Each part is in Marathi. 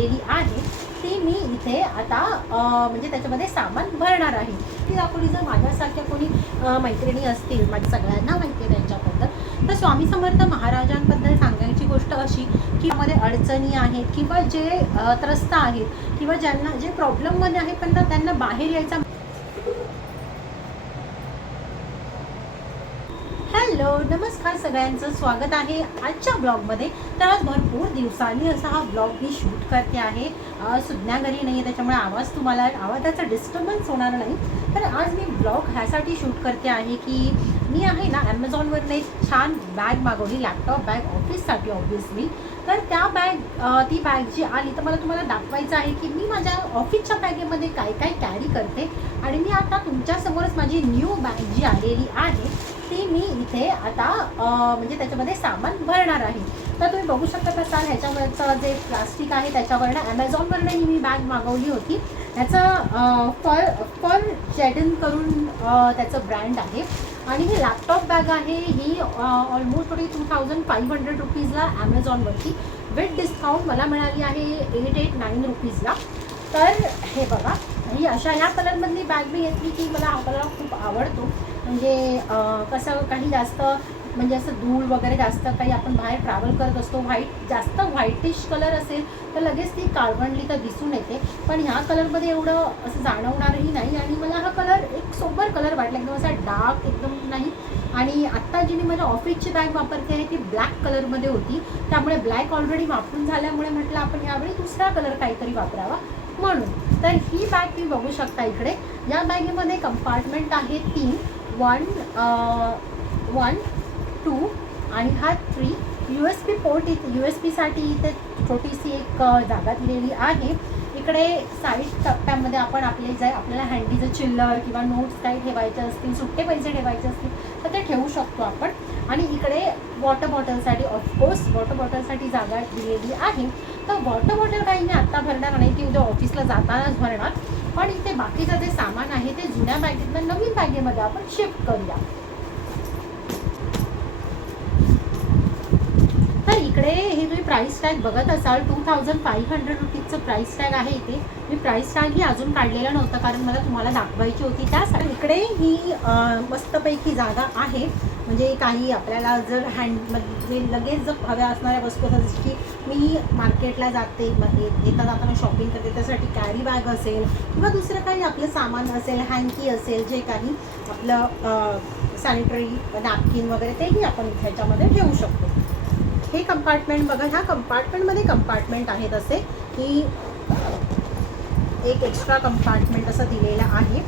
आलेली आहे ती मी इथे आता म्हणजे त्याच्यामध्ये सामान भरणार आहे. ती दाखवली जर माझ्यासारख्या कोणी मैत्रिणी असतील माझ्या सगळ्यांना माहिती आहे त्यांच्याबद्दल. तर स्वामी समर्थ महाराजांबद्दल सांगायची गोष्ट अशी की मध्ये अडचणी आहेत किंवा जे त्रस्त आहेत किंवा ज्यांना जे प्रॉब्लेममध्ये आहेत पण त्यांना बाहेर यायचा हॅलो नमस्कार सगळ्यांचं. स्वागत आहे आजच्या ब्लॉगमध्ये. तर आज भरपूर दिवसांनी असा हा ब्लॉग मी शूट करते आहे. सुज्ञा घरी नाही आहे त्याच्यामुळे आवाज तुम्हाला आवाजाचा डिस्टर्बन्स होणार नाही. तर आज मी ब्लॉग ह्यासाठी शूट करते आहे की मी आहे ना ॲमेझॉनवरनं एक छान बॅग मागवली लॅपटॉप बॅग ऑफिससाठी ऑब्विसली तर त्या बॅग ती बॅग जी आली तर मला तुम्हाला दाखवायचं आहे की मी माझ्या ऑफिसच्या बॅगेमध्ये काय काय कॅरी करते आणि मी आता तुमच्यासमोरच माझी न्यू बॅग जी आलेली आहे ती मी इथे आता म्हणजे त्याच्यामध्ये सामान भरणार आहे. तर तुम्ही बघू शकता असाल ह्याच्यावरचं जे प्लास्टिक आहे त्याच्यावरनं ॲमेझॉनवरनं ही मी बॅग मागवली होती. त्याचं फर फर जॅडन करून त्याचं ब्रँड आहे. आणि ही लॅपटॉप बॅग आहे ही ऑलमोस्ट थोडी टू थाउजंड फाईव्ह हंड्रेड रुपीजला ॲमेझॉनवरती विथ डिस्काउंट मला मिळाली आहे एट एट नाईन रुपीजला तर हे बघा ही अशा ह्या कलरमधली बॅग मी घेतली की मला हा कलर खूप आवडतो. म्हणजे कसं काही जास्त म्हणजे असं धूळ वगैरे जास्त काही आपण बाहेर ट्रॅव्हल करत असतो व्हाईट जास्त व्हाईटिश कलर असेल तर लगेच ती काळवंडली तर दिसून येते. पण ह्या कलरमध्ये एवढं असं जाणवणारही नाही. आणि मला हा कलर एक सोबर कलर वाटला. एकदम असा डार्क आणि आत्ता जी मी माझ्या ऑफिसची बॅग वापरते आहे ती ब्लॅक कलरमध्ये होती. त्यामुळे ब्लॅक ऑलरेडी वापरून झाल्यामुळे म्हटलं आपण यावेळी दुसरा कलर काहीतरी वापरावा म्हणून. तर ही बॅग तुम्ही बघू शकता इकडे. या बॅगेमध्ये कंपार्टमेंट आहे तीन. वन वन टू आणि हा three U S B port इथे यू एस पीसाठी इथे छोटीशी एक uh, जागा दिलेली आहे. इकडे साईड टप्प्यामध्ये आपण आपले जे आपल्याला हँडीचं चिल्लर किंवा नोट्स काही ठेवायचे असतील सुट्टे पैसे ठेवायचे असतील तर ते ठेवू शकतो आपण. आणि इकडे वॉटर बॉटलसाठी ऑफकोर्स वॉटर बॉटलसाठी जागा दिलेली आहे. तर वॉटर बॉटल काही मी आत्ता भरणार नाही ती उद्या ऑफिसला जातानाच भरणार. पण इथे बाकीचं जे सामान आहे ते जुन्या बॅगेतनं नवीन बॅगेमध्ये आपण शिफ्ट करूया तर इकडे हे तुम्ही प्राईस टॅग बघत असाल टू थाउजंड फाईव्ह हंड्रेड रुपीजचं प्राईस टॅग आहे इथे. मी प्राईस टॅग ही अजून काढलेलं नव्हतं कारण मला तुम्हाला दाखवायची होती त्यासाठी. इकडे ही मस्तपैकी जागा आहे. म्हणजे काही आपल्याला जर हँड म्हणजे लगेच जर हव्या असणाऱ्या वस्तू असतात जसं की मी मार्केटला जाते मग येता जाताना शॉपिंग करते त्यासाठी कॅरी बॅग असेल किंवा दुसरं काही आपलं सामान असेल हँकी असेल जे काही आपलं सॅनिटरी नॅपकिन वगैरे तेही आपण ह्याच्यामध्ये ठेवू शकतो. हे कंपार्टमेंट बघा ह्या कंपार्टमेंटमध्ये कंपार्टमेंट आहेत असे. की एक एक्स्ट्रा कंपार्टमेंट असं दिलेलं आहे.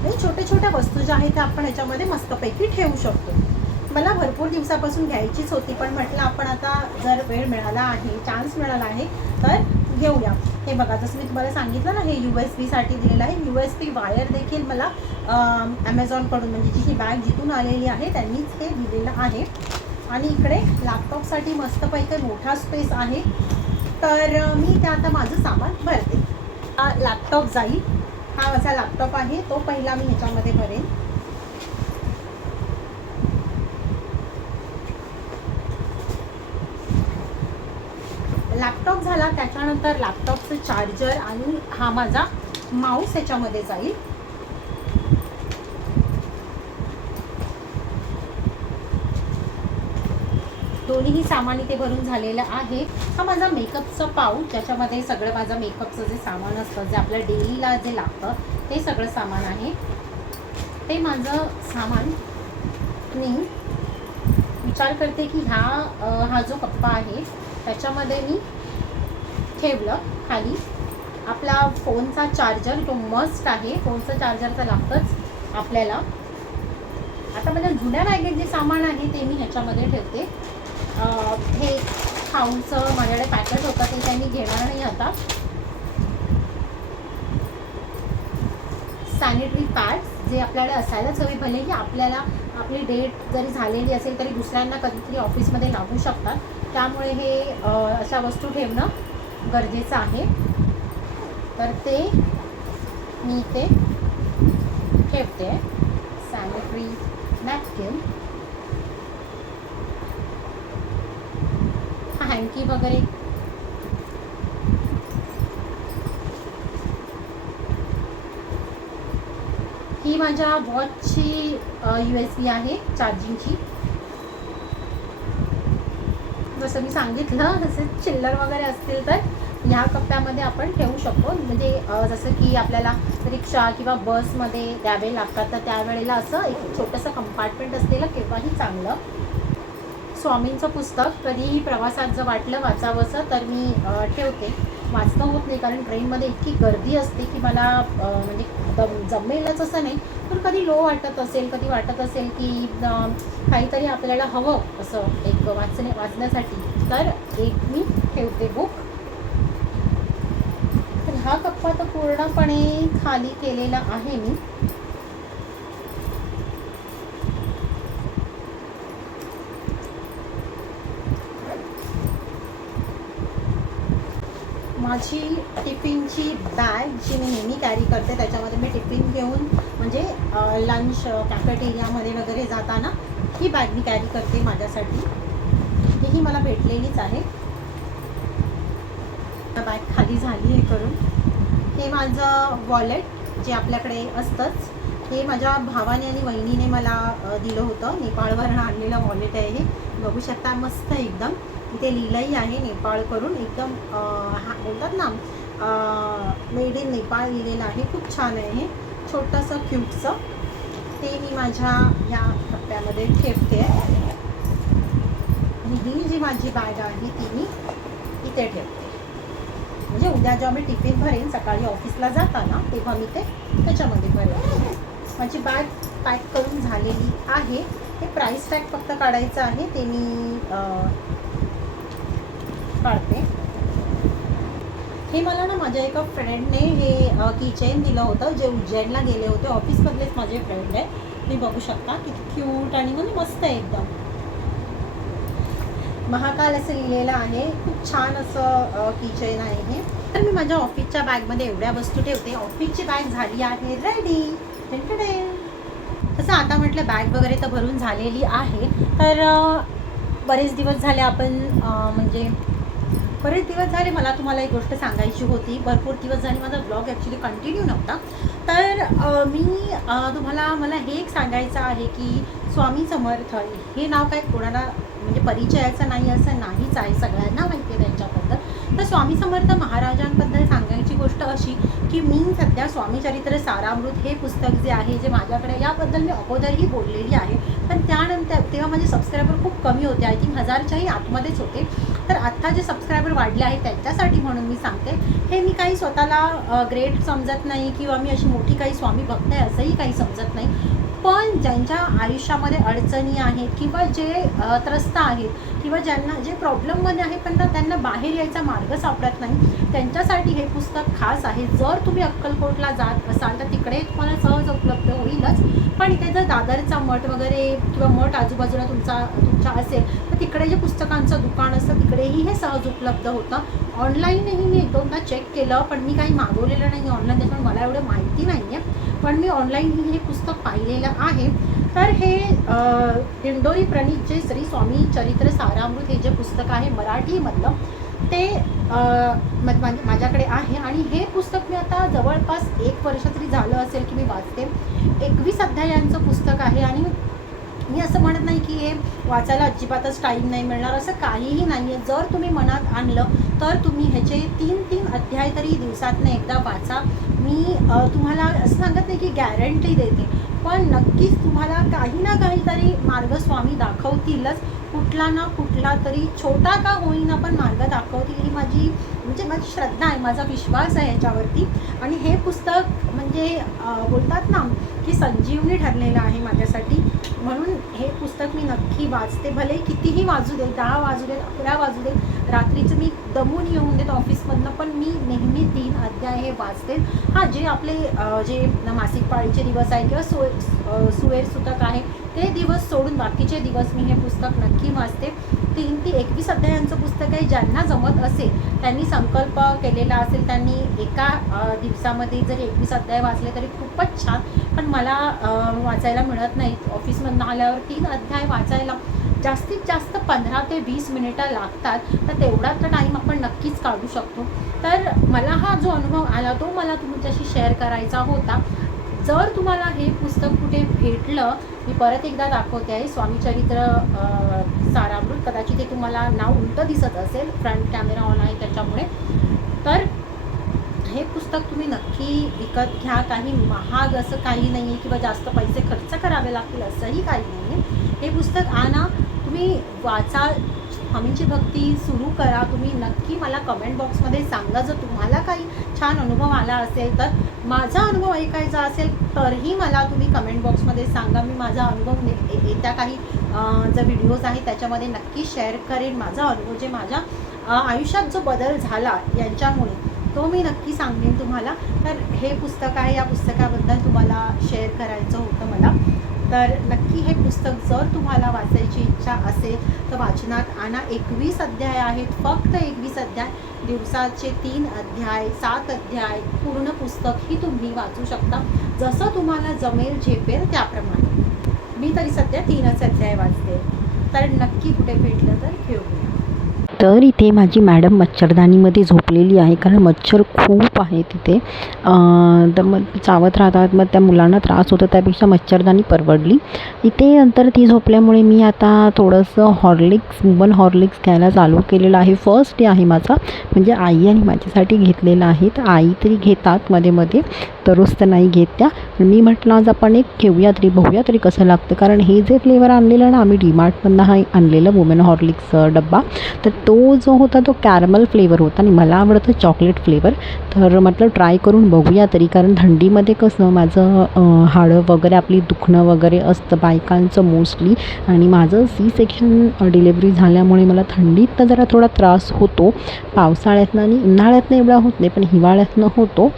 आणि छोट्या छोट्या वस्तू ज्या आहेत त्या आपण ह्याच्यामध्ये मस्तपैकी ठेवू शकतो. मला भरपूर दिवसापासून घ्यायचीच होती पण म्हटलं आपण आता जर वेळ मिळाला आहे चान्स मिळाला आहे तर घेऊया. हे बघा जसं मी तुम्हाला सांगितलं ना हे यू एस बीसाठी दिलेलं आहे. यू एस बी वायर देखील मला ॲमेझॉनकडून म्हणजे जी ही बॅग जिथून आलेली आहे त्यांनीच हे दिलेलं आहे. आणि इकडे लॅपटॉपसाठी मस्तपैकी मोठा स्पेस आहे. तर मी ते आता माझं सामान भरते. हा लॅपटॉप जाईल. हा माझा लॅपटॉप आहे. तो पहिला मी ह्याच्यामध्ये भरेन. लॅपटॉप झाला. त्याच्यानंतर लॅपटॉपचं चार्जर आणि हा माझा माऊस ह्याच्यामध्ये जाईल. दोन्हीही सामान इथे भरून झालेलं आहे. हा माझा मेकअपचं पाऊच ज्याच्यामध्ये सगळं माझं मेकअपचं जे सामान असतं जे आपल्या डेलीला जे लागतं ते सगळं सामान आहे. ते माझं सामान मी विचार करते की ह्या हा जो कप्पा आहे त्याच्यामध्ये मी ठेवलं. खाली आपला फोनचा चार्जर तो मस्ट आहे फोनचा चार्जर तर लागतंच आपल्याला. आता माझ्या जुन्या बॅगेत जे सामान आहे ते मी ह्याच्यामध्ये ठेवते. हे खाऊनचं माझ्याकडे पॅकेट होतं ते काही मी घेणार नाही आता. सॅनिटरी पॅड्स जे आपल्याकडे असायलाच हवे भलेही आपल्याला आपली डेट जरी झालेली असेल तरी दुसऱ्यांना कधीतरी ऑफिसमध्ये लागू शकतात. त्यामुळे हे अशा वस्तू ठेवणं गरजेचं आहे. तर ते मी इथे ठेवते. सॅनिटरी नॅपकिन वगैरे. ही माझ्या वॉचची यू एस बी आहे चार्जिंगची. जसं मी सांगितलं जसे चिल्लर वगैरे असतील तर ह्या कप्प्यामध्ये आपण ठेवू शकतो. म्हणजे जसं की आपल्याला रिक्षा किंवा बसमध्ये द्यावे लागतात तर त्यावेळेला असं एक छोटंसं कंपार्टमेंट असलेलं केव्हाही चांगलं. स्वामींचं पुस्तक कधीही प्रवासात जर वाटलं वाचावंसं तर मी ठेवते. वाचणं होत नाही कारण ट्रेनमध्ये इतकी गर्दी असते की मला म्हणजे दम जमेलच असं नाही. पण कधी लो वाटत असेल कधी वाटत असेल की काहीतरी आपल्याला हवं असं एक वाचणे वाचण्यासाठी तर एक मी ठेवते बुक तर हा कप्पा तर पूर्णपणे खाली केलेला आहे मी. माझी टिफिनची बॅग जी मी नेहमी कॅरी करते त्याच्यामध्ये मी टिफिन घेऊन म्हणजे लंच कॅफेटेरियामध्ये वगैरे जाताना ही बॅग मी कॅरी करते माझ्यासाठी. ही मला भेटलेलीच आहे. बॅग खाली झाली आहे करून. हे माझं वॉलेट जे आपल्याकडे असतंच हे माझ्या भावाने आणि वहिनीने मला दिलं होतं. नेपाळवरून आणलेलं वॉलेट आहे हे. बघू शकता मस्त एकदम. इथे लिहिलंही आहे नेपाळ करून. एकदम हा बोलतात ना मेड इन नेपाळ लिहिलेलं आहे. खूप छान आहे हे. छोटंसं क्यूटचं. ते मी माझ्या या कप्प्यामध्ये ठेवते. आणि ही जी माझी बॅग आहे ती मी इथे ठेवते. म्हणजे उद्या जेव्हा मी टिफिन भरेन सकाळी ऑफिसला जाताना तेव्हा मी ते त्याच्यामध्ये भरेन. माझी बॅग पॅक करून झालेली आहे. हे प्राईस टॅग फक्त काढायचं आहे. ते मी काढते. हे मला ना माझ्या एका फ्रेंडने हे किचेन दिलं होतं जे उज्जैनला गेले होते. ऑफिसमधलेच माझे फ्रेंड आहे तुम्ही बघू शकता किती क्यूट आणि म्हणजे मस्त आहे एकदम. महाकाल असं लिहिलेलं आहे. खूप छान असं किचेन आहे हे. तर मी माझ्या ऑफिसच्या बॅगमध्ये एवढ्या वस्तू ठेवते. ऑफिसची बॅग झाली आहे. रेडी तसं आता म्हटलं बॅग वगैरे तर भरून झालेली आहे. तर बरेच दिवस झाले आपण म्हणजे बरेच दिवस झाले मला तुम्हाला एक गोष्ट सांगायची होती. भरपूर दिवस झाले माझा ब्लॉग ॲक्च्युली कंटिन्यू नव्हता. तर मी तुम्हाला मला हे एक सांगायचं आहे की स्वामी समर्थ हे नाव काय कोणाला म्हणजे परिचयाचं नाही असं नाहीच आहे सगळ्यांना माहिती आहे त्यांच्याबद्दल. तर स्वामी समर्थ महाराजांबद्दल सांगायची गोष्ट अशी की मी सध्या स्वामी चरित्र सारामृत हे पुस्तक जे आहे जे माझ्याकडे याबद्दल मी अगोदरही बोललेली आहे. पण त्यानंतर तेव्हा माझे सबस्क्रायबर खूप कमी होते. आय थिंक हजारच्याही आतमध्येच होते. तर आत्ता जे सबस्क्रायबर वाढले आहेत त्यांच्यासाठी म्हणून मी सांगते हे मी काही स्वतःला ग्रेट समजत नाही किंवा मी अशी मोठी काही स्वामी भक्त आहे असंही काही समजत नाही. पण ज्यांच्या आयुष्यामध्ये अडचणी आहेत किंवा जे त्रस्त आहेत किंवा ज्यांना जे प्रॉब्लेममध्ये आहेत पण त्यांना बाहेर यायचा मार्ग सापडत नाही त्यांच्यासाठी हे पुस्तक खास आहे. जर तुम्ही अक्कलकोटला जात असाल तर तिकडे तुम्हाला सहज उपलब्ध होईलच. पण इथे जर दादरचा मठ वगैरे किंवा मठ आजूबाजूला तुमचा तुमच्या असेल तिकडे जे पुस्तकांचं दुकान असतं तिकडेही हे सहज उपलब्ध होतं. ऑनलाईनही मी एक दोनदा चेक केलं पण मी काही मागवलेलं नाही ऑनलाईन त्याच्यामुळे मला एवढं माहिती नाही आहे पण मी ऑनलाईनही हे पुस्तक पाहिलेलं आहे. तर हे हिंडोरी दिंडोरी प्रणीत जे श्री स्वामी चरित्र सारामृत हे जे पुस्तक आहे मराठीमधलं ते मा- माझ्याकडे आहे. आणि हे पुस्तक मी आता जवळपास एक वर्ष तरी झालं असेल की मी वाचते. एकवीस अध्यायांचं पुस्तक आहे आणि मी असं म्हणत नाही की हे वाचायला अजिबातच टाईम नाही मिळणार असं काहीही नाही आहे जर तुम्ही मनात आणलं तर तुम्ही ह्याचे तीन तीन अध्याय तरी दिवसातनं एकदा वाचा. मी तुम्हाला असं सांगत नाही की गॅरंटी देते पण नक्कीच तुम्हाला काही ना काहीतरी मार्ग स्वामी दाखवतीलच. कुठला ना कुठला तरी छोटा का होईना पण मार्ग दाखवतील ही माझी म्हणजे माझी श्रद्धा आहे माझा विश्वास आहे याच्यावरती. आणि हे पुस्तक म्हणजे बोलतात ना की संजीवनी ठरलेलं आहे माझ्यासाठी. म्हणून हे पुस्तक मी नक्की वाचते. भले कितीही वाजू दे दहा वाजू देत अकरा वाजू देत रात्रीचं मी दमून येऊन देत ऑफिसमधनं पण मी नेहमी तीन अध्याय हे वाचते. हां जे आपले जे मासिक पाळीचे दिवस आहे किंवा सो सुएर सुतक आहे ते दिवस सोडून बाकीचे दिवस मी हे पुस्तक नक्की वाचते. तीन ते एकवीस अध्यायांचं पुस्तक आहे ज्यांना जमत असेल त्यांनी संकल्प केलेला असेल त्यांनी एका दिवसामध्ये जरी एकवीस अध्याय वाचले तरी खूपच छान. पण मला वाचायला मिळत नाही. ऑफिसमधनं आल्यावर तीन अध्याय वाचायला जास्तीत जास्त पंधरा ते वीस मिनिटं लागतात. तर तेवढा तर टाईम आपण नक्कीच काढू शकतो. तर मला हा जो अनुभव आला तो मला तुमच्याशी शेअर करायचा होता. जर तुम्हाला हे पुस्तक कुठे भेटलं मी परत एकदा दाखवते आहे. स्वामीचरित्र सारामृत कदाचित ते तुम्हाला नाव उलटं दिसत असेल फ्रंट कॅमेरा ऑन आहे त्याच्यामुळे. तर हे पुस्तक तुम्ही नक्की विकत घ्या. काही महाग असं काही नाही आहे किंवा जास्त पैसे खर्च करावे लागतील असंही काही नाही आहे हे पुस्तक आणा. तुम्ही वाचा स्वामींची भक्ती सुरू करा. तुम्ही नक्की मला कमेंट बॉक्समध्ये सांगा. जर तुम्हाला काही छान अनुभव आला असेल तर माझा अनुभव ऐकायचा असेल तरीही मला तुम्ही कमेंट बॉक्समध्ये सांगा. मी माझा अनुभव ने- येत्या काही जे व्हिडिओज आहेत त्याच्यामध्ये नक्की शेअर करेन. माझा अनुभव जे माझ्या आयुष्यात जो बदल झाला यांच्यामुळे तो मी नक्की सांगेन तुम्हाला. तर हे पुस्तक आहे. या पुस्तकाबद्दल तुम्हाला शेअर करायचं होतं मला. तर नक्की हे पुस्तक जर तुम्हाला वाचायची इच्छा असेल तर वाचनात आणा. एकवीस अध्याय आहेत फक्त एकवीस अध्याय. दिवसाचे तीन अध्याय सात अध्याय पूर्ण पुस्तक ही तुम्ही वाचू शकता. जसं तुम्हाला जमेल झेपेल त्याप्रमाणे. मी तरी सध्या तीनच अध्याय वाचते. तर नक्की कुठे भेटलं तर घेऊया तर इथे माझी मॅडम मच्छरदाणीमध्ये झोपलेली आहे कारण मच्छर खूप आहे तिथे तर मग चावत राहतात मग त्या मुलांना त्रास होतो त्यापेक्षा मच्छरदाणी परवडली. इथे नंतर ती झोपल्यामुळे मी आता थोडंसं हॉर्लिक्स वुमन हॉर्लिक्स घ्यायला चालू केलेलं आहे. फर्स्ट डे आहे माझा म्हणजे आई आणि माझ्यासाठी घेतलेलं आहे. तर आई तरी घेतात मध्ये मध्ये. दररोज तर नाही घेत त्या. पण मी म्हटलं आज आपण एक घेऊया तरी बघूया तरी कसं लागतं. कारण हे जे फ्लेवर आणलेलं ना आम्ही डीमार्टमधनं हा आणलेलं वुमन हॉर्लिक्स डब्बा. तर तो जो होता तो कॅरमल फ्लेवर होता. आणि मला आवडतं चॉकलेट फ्लेवर तर म्हटलं ट्राय करून बघूया तरी. कारण थंडीमध्ये कसं माझं हाडं वगैरे आपली दुखणं वगैरे असतं बायकांचं मोस्टली आणि माझं सी सेक्शन डिलेवरी झाल्यामुळे मला थंडीत तर जरा थोडा त्रास होतो. पावसाळ्यातनं आणि उन्हाळ्यातनं एवढा होत नाही पण हिवाळ्यातनं होतो.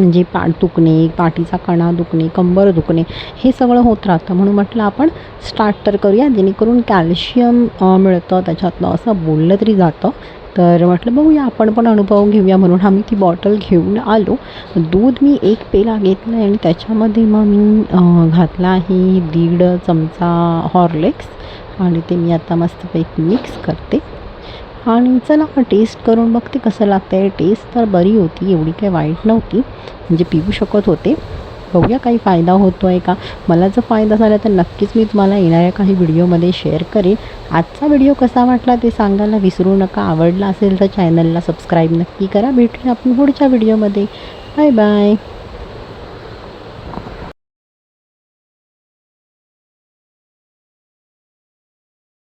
म्हणजे पाठ दुखणे पाठीचा कणा दुखणे कंबर दुखणे हे सगळं होत राहतं. म्हणून म्हटलं आपण स्टार्ट तर करूया जेणेकरून कॅल्शियम मिळतं त्याच्यातनं. असं बोललं तरी जातं. तर म्हटलं बघूया आपण पण अनुभव घेऊया. म्हणून आम्ही ती बॉटल घेऊन आलो. दूध मी एक पेला घेतलं आहे आणि त्याच्यामध्ये मग मी घातला आहे दीड चमचा हॉर्लिक्स आणि ते मी आता मस्तपैकी मिक्स करते. आणि चला टेस्ट करून बघते कसं लागतं आहे टेस्ट तर बरी होती एवढी काही वाईट नव्हती. म्हणजे पिऊ शकत होते. बघूया काही फायदा होतो आहे का? मला जर फायदा झाला तर नक्कीच मी तुम्हाला येणाऱ्या काही व्हिडिओमध्ये शेअर करेन. आजचा व्हिडिओ कसा वाटला ते सांगायला विसरू नका. आवडला असेल तर चॅनलला सबस्क्राईब नक्की करा. भेटूया आपण पुढच्या व्हिडिओमध्ये. Bye bye